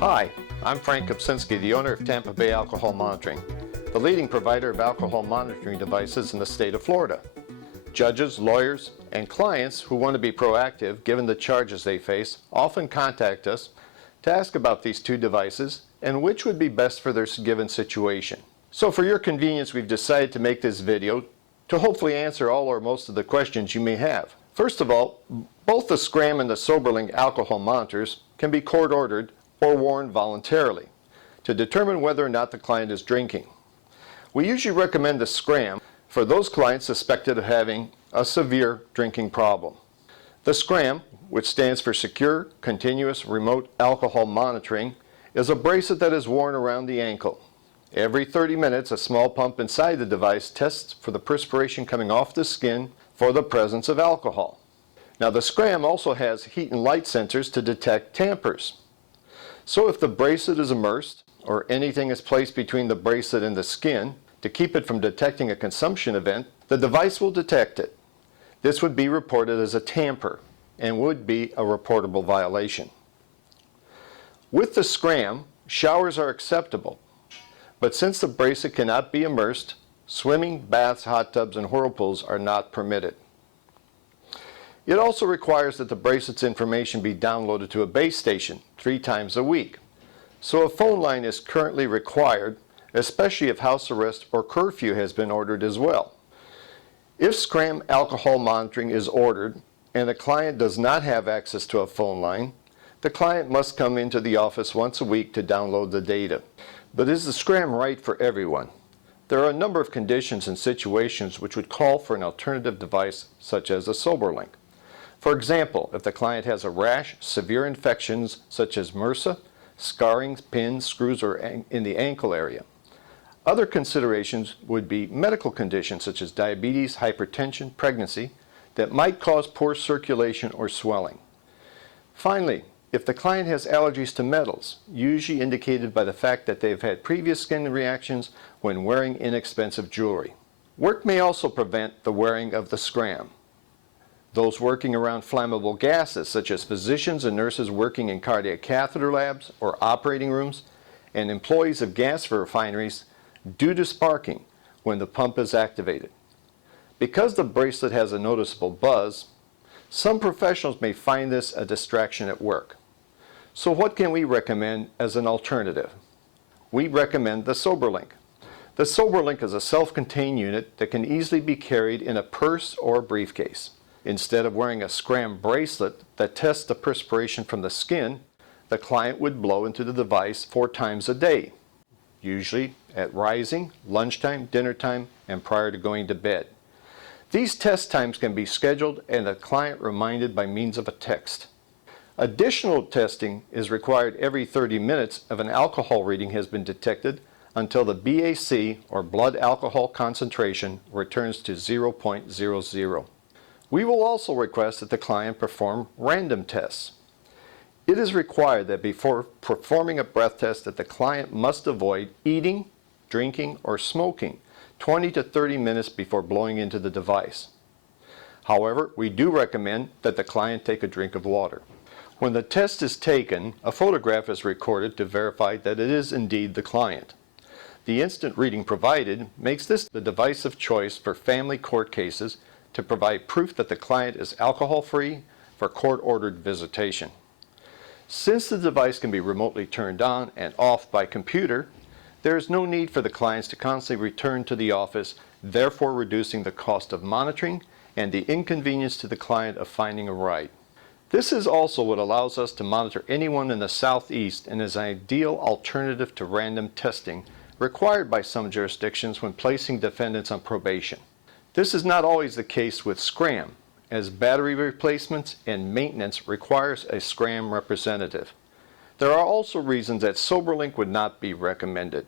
Hi, I'm Frank Kopczynski, the owner of Tampa Bay Alcohol Monitoring, the leading provider of alcohol monitoring devices in the state of Florida. Judges, lawyers, and clients who want to be proactive given the charges they face often contact us to ask about these two devices and which would be best for their given situation. So for your convenience, we've decided to make this video to hopefully answer all or most of the questions you may have. First of all, both the SCRAM and the Soberlink alcohol monitors can be court-ordered or worn voluntarily to determine whether or not the client is drinking. We usually recommend the SCRAM for those clients suspected of having a severe drinking problem. The SCRAM, which stands for Secure Continuous Remote Alcohol Monitoring, is a bracelet that is worn around the ankle. Every 30 minutes, a small pump inside the device tests for the perspiration coming off the skin for the presence of alcohol. Now, the SCRAM also has heat and light sensors to detect tampers. So if the bracelet is immersed or anything is placed between the bracelet and the skin to keep it from detecting a consumption event, the device will detect it. This would be reported as a tamper and would be a reportable violation. With the SCRAM, showers are acceptable, but since the bracelet cannot be immersed, swimming, baths, hot tubs, and whirlpools are not permitted. It also requires that the bracelet's information be downloaded to a base station 3 times a week. So a phone line is currently required, especially if house arrest or curfew has been ordered as well. If SCRAM alcohol monitoring is ordered and the client does not have access to a phone line, the client must come into the office once a week to download the data. But is the SCRAM right for everyone? There are a number of conditions and situations which would call for an alternative device such as a Soberlink. For example, if the client has a rash, severe infections such as MRSA, scarring, pins, screws, or in the ankle area. Other considerations would be medical conditions such as diabetes, hypertension, pregnancy that might cause poor circulation or swelling. Finally, if the client has allergies to metals, usually indicated by the fact that they've had previous skin reactions when wearing inexpensive jewelry. Work may also prevent the wearing of the SCRAM. Those working around flammable gases, such as physicians and nurses working in cardiac catheter labs or operating rooms, and employees of gas refineries, due to sparking when the pump is activated. Because the bracelet has a noticeable buzz, some professionals may find this a distraction at work. So what can we recommend as an alternative? We recommend the Soberlink. The Soberlink is a self-contained unit that can easily be carried in a purse or briefcase. Instead of wearing a SCRAM bracelet that tests the perspiration from the skin, the client would blow into the device 4 times a day, usually at rising, lunchtime, dinner time, and prior to going to bed. These test times can be scheduled and the client reminded by means of a text. Additional testing is required every 30 minutes if an alcohol reading has been detected until the BAC, or blood alcohol concentration, returns to 0.00. We will also request that the client perform random tests. It is required that before performing a breath test that the client must avoid eating, drinking, or smoking 20 to 30 minutes before blowing into the device. However, we do recommend that the client take a drink of water. When the test is taken, a photograph is recorded to verify that it is indeed the client. The instant reading provided makes this the device of choice for family court cases to provide proof that the client is alcohol-free for court-ordered visitation. Since the device can be remotely turned on and off by computer, there is no need for the clients to constantly return to the office, therefore reducing the cost of monitoring and the inconvenience to the client of finding a ride. This is also what allows us to monitor anyone in the Southeast and is an ideal alternative to random testing required by some jurisdictions when placing defendants on probation. This is not always the case with SCRAM, as battery replacements and maintenance requires a SCRAM representative. There are also reasons that Soberlink would not be recommended.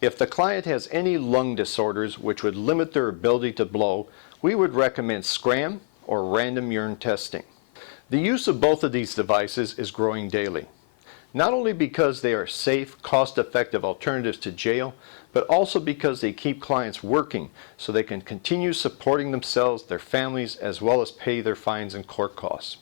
If the client has any lung disorders which would limit their ability to blow, we would recommend SCRAM or random urine testing. The use of both of these devices is growing daily, not only because they are safe, cost-effective alternatives to jail, but also because they keep clients working so they can continue supporting themselves, their families, as well as pay their fines and court costs.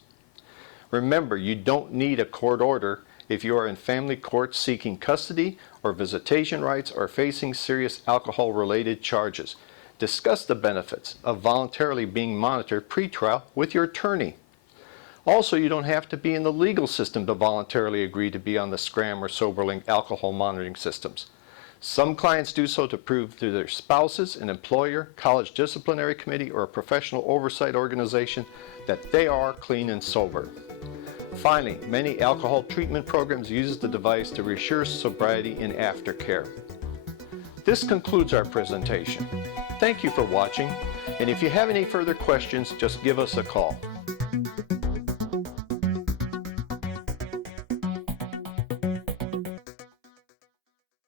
Remember, you don't need a court order if you are in family court seeking custody or visitation rights or facing serious alcohol-related charges. Discuss the benefits of voluntarily being monitored pre-trial with your attorney. Also, you don't have to be in the legal system to voluntarily agree to be on the SCRAM or Soberlink alcohol monitoring systems. Some clients do so to prove to their spouses, an employer, college disciplinary committee, or a professional oversight organization that they are clean and sober. Finally, many alcohol treatment programs use the device to reassure sobriety in aftercare. This concludes our presentation. Thank you for watching, and if you have any further questions, just give us a call.